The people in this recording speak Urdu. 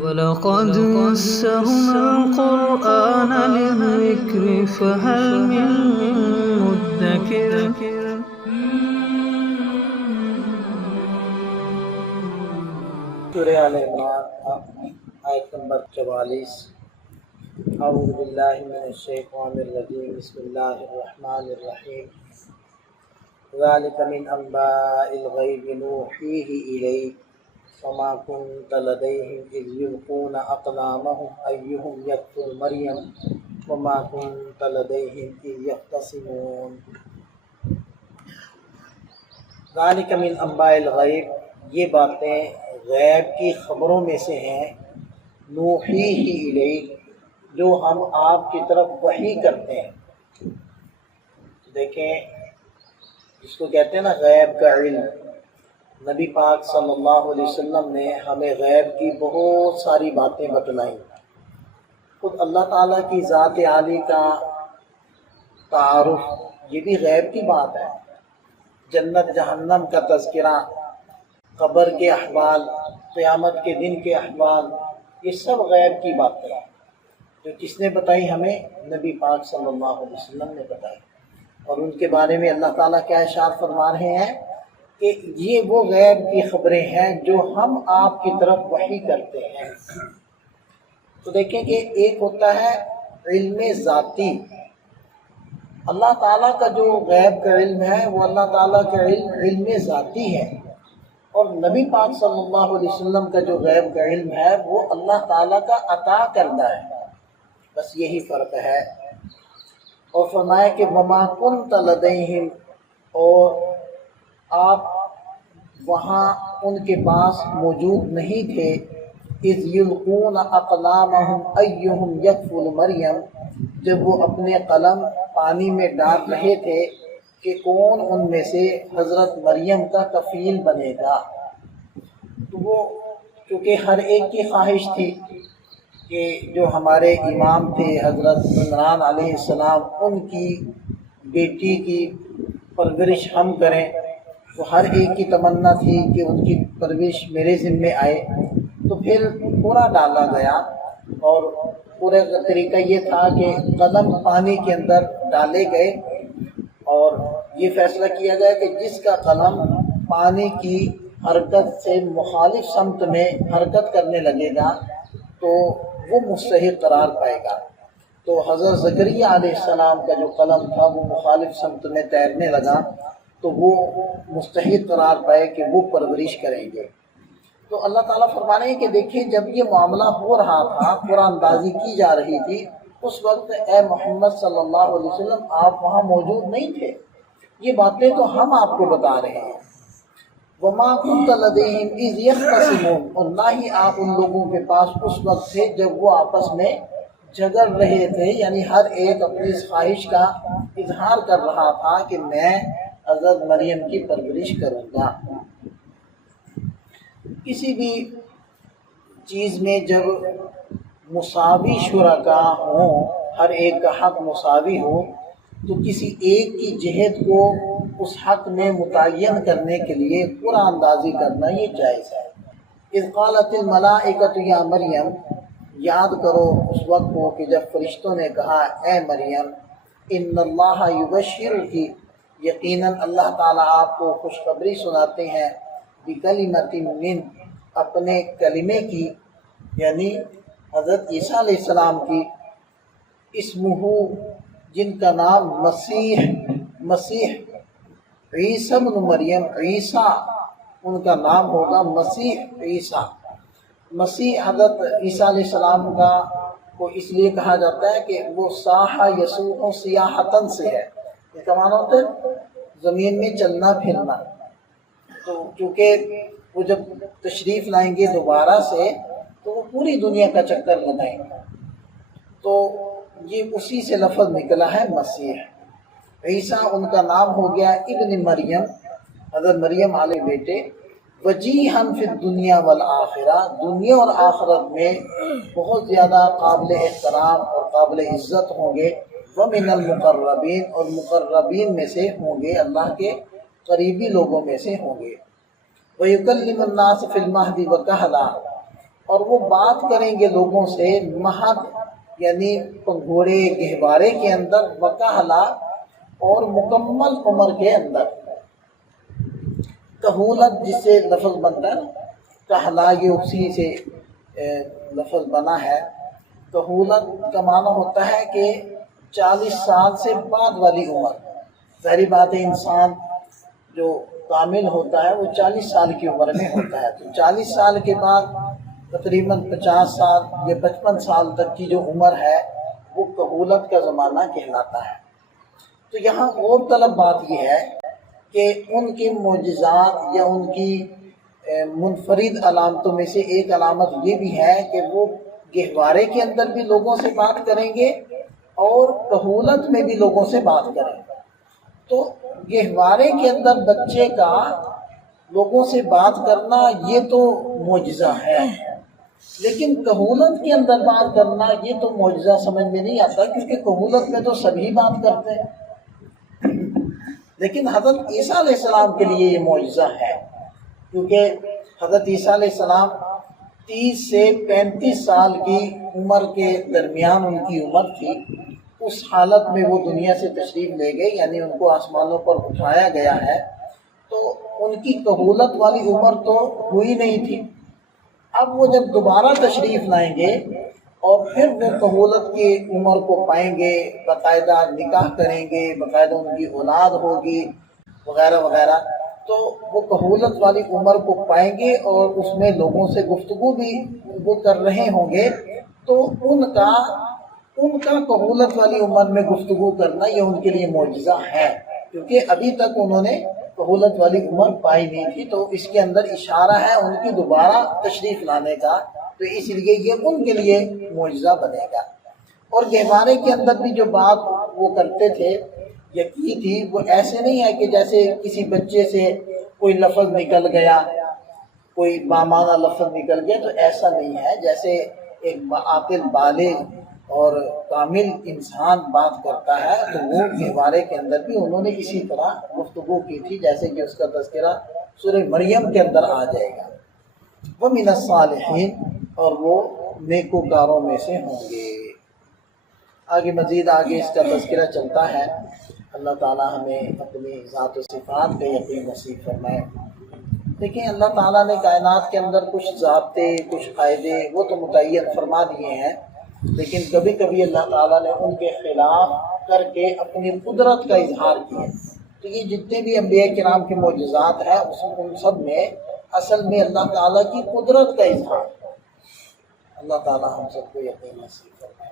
وَلَقَدْ يَسَّرْنَا الْقُرْآنَ لِلذِّكْرِ فَهَلْ مِن مُّدَّكِرٍ سورہ آل عمران آیت نمبر 44۔ اعوذ باللہ من الشیطان الرجیم، بسم اللہ الرحمن الرحیم۔ ذالک من انباء الغیب نوحیہ الیک وما کنت لدیہم اذ یلقون اقلامہم ایہم یکفل مریم وما کنت لدیہم اذ یختصمون۔ ذالک من انباء الغیب، یہ باتیں غیب کی خبروں میں سے ہیں، نوحیہ الیک، جو ہم آپ کی طرف وحی کرتے ہیں۔ دیکھیں، جس کو کہتے ہیں نا غیب کا علم، نبی پاک صلی اللہ علیہ وسلم نے ہمیں غیب کی بہت ساری باتیں بتلائیں۔ خود اللہ تعالیٰ کی ذات عالی کا تعارف، یہ بھی غیب کی بات ہے۔ جنت جہنم کا تذکرہ، قبر کے احوال، قیامت کے دن کے احوال، یہ سب غیب کی باتیں ہیں جو کس نے بتائی؟ ہمیں نبی پاک صلی اللہ علیہ وسلم نے بتائی۔ اور ان کے بارے میں اللہ تعالیٰ کیا ارشاد فرما رہے ہیں کہ یہ وہ غیب کی خبریں ہیں جو ہم آپ کی طرف وحی کرتے ہیں۔ تو دیکھیں کہ ایک ہوتا ہے علم ذاتی، اللہ تعالیٰ کا جو غیب کا علم ہے وہ اللہ تعالیٰ کا علم ذاتی ہے، اور نبی پاک صلی اللہ علیہ وسلم کا جو غیب کا علم ہے وہ اللہ تعالیٰ کا عطا کردہ ہے، بس یہی فرق ہے۔ اور فرمایا کہ وما کنت لدیہم، اور آپ وہاں ان کے پاس موجود نہیں تھے، اذ یلقون اقلامہم ایہم یکفل مریم، جب وہ اپنے قلم پانی میں ڈال رہے تھے کہ کون ان میں سے حضرت مریم کا کفیل بنے گا۔ تو وہ چونکہ ہر ایک کی خواہش تھی کہ جو ہمارے امام تھے حضرت عمران علیہ السلام، ان کی بیٹی کی پرورش ہم کریں، تو ہر ایک کی تمنا تھی کہ ان کی پرورش میرے ذمے آئے۔ تو پھر پورا ڈالا گیا، اور پورے کا طریقہ یہ تھا کہ قلم پانی کے اندر ڈالے گئے، اور یہ فیصلہ کیا گیا کہ جس کا قلم پانی کی حرکت سے مخالف سمت میں حرکت کرنے لگے گا تو وہ مستحق قرار پائے گا۔ تو حضرت زکریہ علیہ السلام کا جو قلم تھا وہ مخالف سمت میں تیرنے لگا، تو وہ مستحق قرار پائے کہ وہ پرورش کریں گے۔ تو اللہ تعالیٰ فرمانے ہیں کہ دیکھیں، جب یہ معاملہ ہو رہا تھا، قرآن اندازی کی جا رہی تھی، اس وقت اے محمد صلی اللہ علیہ وسلم آپ وہاں موجود نہیں تھے۔ یہ باتیں تو ہم آپ کو بتا رہے ہیں۔ وما كنت لديهم اذ يختصمون، اور نہ ہی آپ ان لوگوں کے پاس اس وقت تھے جب وہ آپس میں جھگڑ رہے تھے، یعنی ہر ایک اپنی اس خواہش کا اظہار کر رہا تھا کہ میں حضرت مریم کی پرورش کروں گا۔ کسی بھی چیز میں جب مساوی شرکا ہوں، ہر ایک کا حق مساوی ہو، تو کسی ایک کی جہت کو اس حق میں متعین کرنے کے لیے قرآن اندازی کرنا یہ جائز ہے۔ اذ قالت الملائکۃ یا مریم، یاد کرو اس وقت کو کہ جب فرشتوں نے کہا اے مریم، ان اللہ یبشرکی، یقیناً اللہ تعالیٰ آپ کو خوشخبری سناتے ہیں، بکلمۃ من، اپنے کلمے کی، یعنی حضرت عیسیٰ علیہ السلام کی، اسمہ، جن کا نام مسیح عیسیٰ بن مریم، عیسیٰ ان کا نام ہوگا، مسیح عیسیٰ۔ مسیح حضرت عیسیٰ علیہ السلام کا کو اس لیے کہا جاتا ہے کہ وہ صاح یسوع سیاحتاً سے ہے، اس کا معنی ہوتا ہے زمین میں چلنا پھرنا۔ تو چونکہ وہ جب تشریف لائیں گے دوبارہ سے تو وہ پوری دنیا کا چکر لگائیں گے، تو یہ اسی سے لفظ نکلا ہے مسیح۔ عیسیٰ ان کا نام ہو گیا ابن مریم، حضرت مریم علیہ بیٹے، وجیہاً فی الدنیا والآخرہ، دنیا اور آخرت میں بہت زیادہ قابل احترام اور قابل عزت ہوں گے، ومن المقربین، اور مقربین میں سے ہوں گے، اللہ کے قریبی لوگوں میں سے ہوں گے۔ وَيُكَلِّمُ النَّاسَ فِي الْمَهْدِ وَكَهْلًا، اور وہ بات کریں گے لوگوں سے مہد یعنی پنگھوڑے گہوارے کے اندر، وکہلا اور مکمل عمر کے اندر۔ کہولت جس سے لفظ بنتا ہے نا، کہلا یہ اسی سے لفظ بنا ہے۔ کہولت کا معنی ہوتا ہے کہ 40 سال سے بعد والی عمر۔ ظاہری بات ہے انسان جو کامل ہوتا ہے وہ 40 سال کی عمر میں ہوتا ہے، تو 40 سال کے بعد تقریباً 50 سال یا 55 سال تک کی جو عمر ہے وہ کہولت کا زمانہ کہلاتا ہے۔ تو یہاں غور طلب بات یہ ہے کہ ان کے معجزات یا ان کی منفرد علامتوں میں سے ایک علامت یہ بھی ہے کہ وہ گہوارے کے اندر بھی لوگوں سے بات کریں گے اور کہولت میں بھی لوگوں سے بات کریں گے۔ تو گہوارے کے اندر بچے کا لوگوں سے بات کرنا یہ تو معجزہ ہے، لیکن کہولت کے اندر بات کرنا یہ تو معجزہ سمجھ میں نہیں آتا، کیونکہ کہولت میں تو سبھی بات کرتے ہیں۔ لیکن حضرت عیسیٰ علیہ السلام کے لیے یہ معجزہ ہے، کیونکہ حضرت عیسیٰ علیہ السلام 30 سے 35 سال کی عمر کے درمیان ان کی عمر تھی۔ اس حالت میں وہ دنیا سے تشریف لے گئے، یعنی ان کو آسمانوں پر اٹھایا گیا ہے، تو ان کی کہولت والی عمر تو ہوئی نہیں تھی۔ اب وہ جب دوبارہ تشریف لائیں گے اور پھر وہ کہولت کی عمر کو پائیں گے، باقاعدہ نکاح کریں گے، باقاعدہ ان کی اولاد ہوگی وغیرہ وغیرہ، تو وہ کہولت والی عمر کو پائیں گے اور اس میں لوگوں سے گفتگو بھی وہ کر رہے ہوں گے، تو ان کا کہولت والی عمر میں گفتگو کرنا یہ ان کے لیے معجزہ ہے، کیونکہ ابھی تک انہوں نے کہولت والی عمر پائی نہیں تھی۔ تو اس کے اندر اشارہ ہے ان کی دوبارہ تشریف لانے کا، تو اس لیے یہ ان کے لیے معجزہ بنے گا۔ اور گہوارے کے اندر بھی جو بات وہ کرتے تھے یا کی تھی، وہ ایسے نہیں ہے کہ جیسے کسی بچے سے کوئی لفظ نکل گیا، کوئی بامانہ لفظ نکل گیا، تو ایسا نہیں ہے۔ جیسے ایک عاقل بالغ اور کامل انسان بات کرتا ہے، تو وہ گہوارے کے اندر بھی انہوں نے اسی طرح گفتگو کی تھی، جیسے کہ اس کا تذکرہ سورہ مریم کے اندر آ جائے گا۔ وَمِنَ الصَّالِحِينَ، اور وہ نیکوکاروں میں سے ہوں گے۔ آگے مزید اس کا تذکرہ چلتا ہے۔ اللہ تعالیٰ ہمیں اپنی ذات و صفات کا یقین نصیب فرمائے۔ دیکھیں، اللہ تعالیٰ نے کائنات کے اندر کچھ ضابطے، کچھ قاعدے وہ تو متعین فرما دیے ہیں، لیکن کبھی کبھی اللہ تعالیٰ نے ان کے خلاف کر کے اپنی قدرت کا اظہار کیا۔ تو یہ جتنے بھی انبیاء کرام کے معجزات ہیں ان سب میں اصل میں اللہ تعالیٰ کی قدرت کا اظہار ہے۔ اللہ تعالیٰ ہم سب کو یقین نصیب فرمائے۔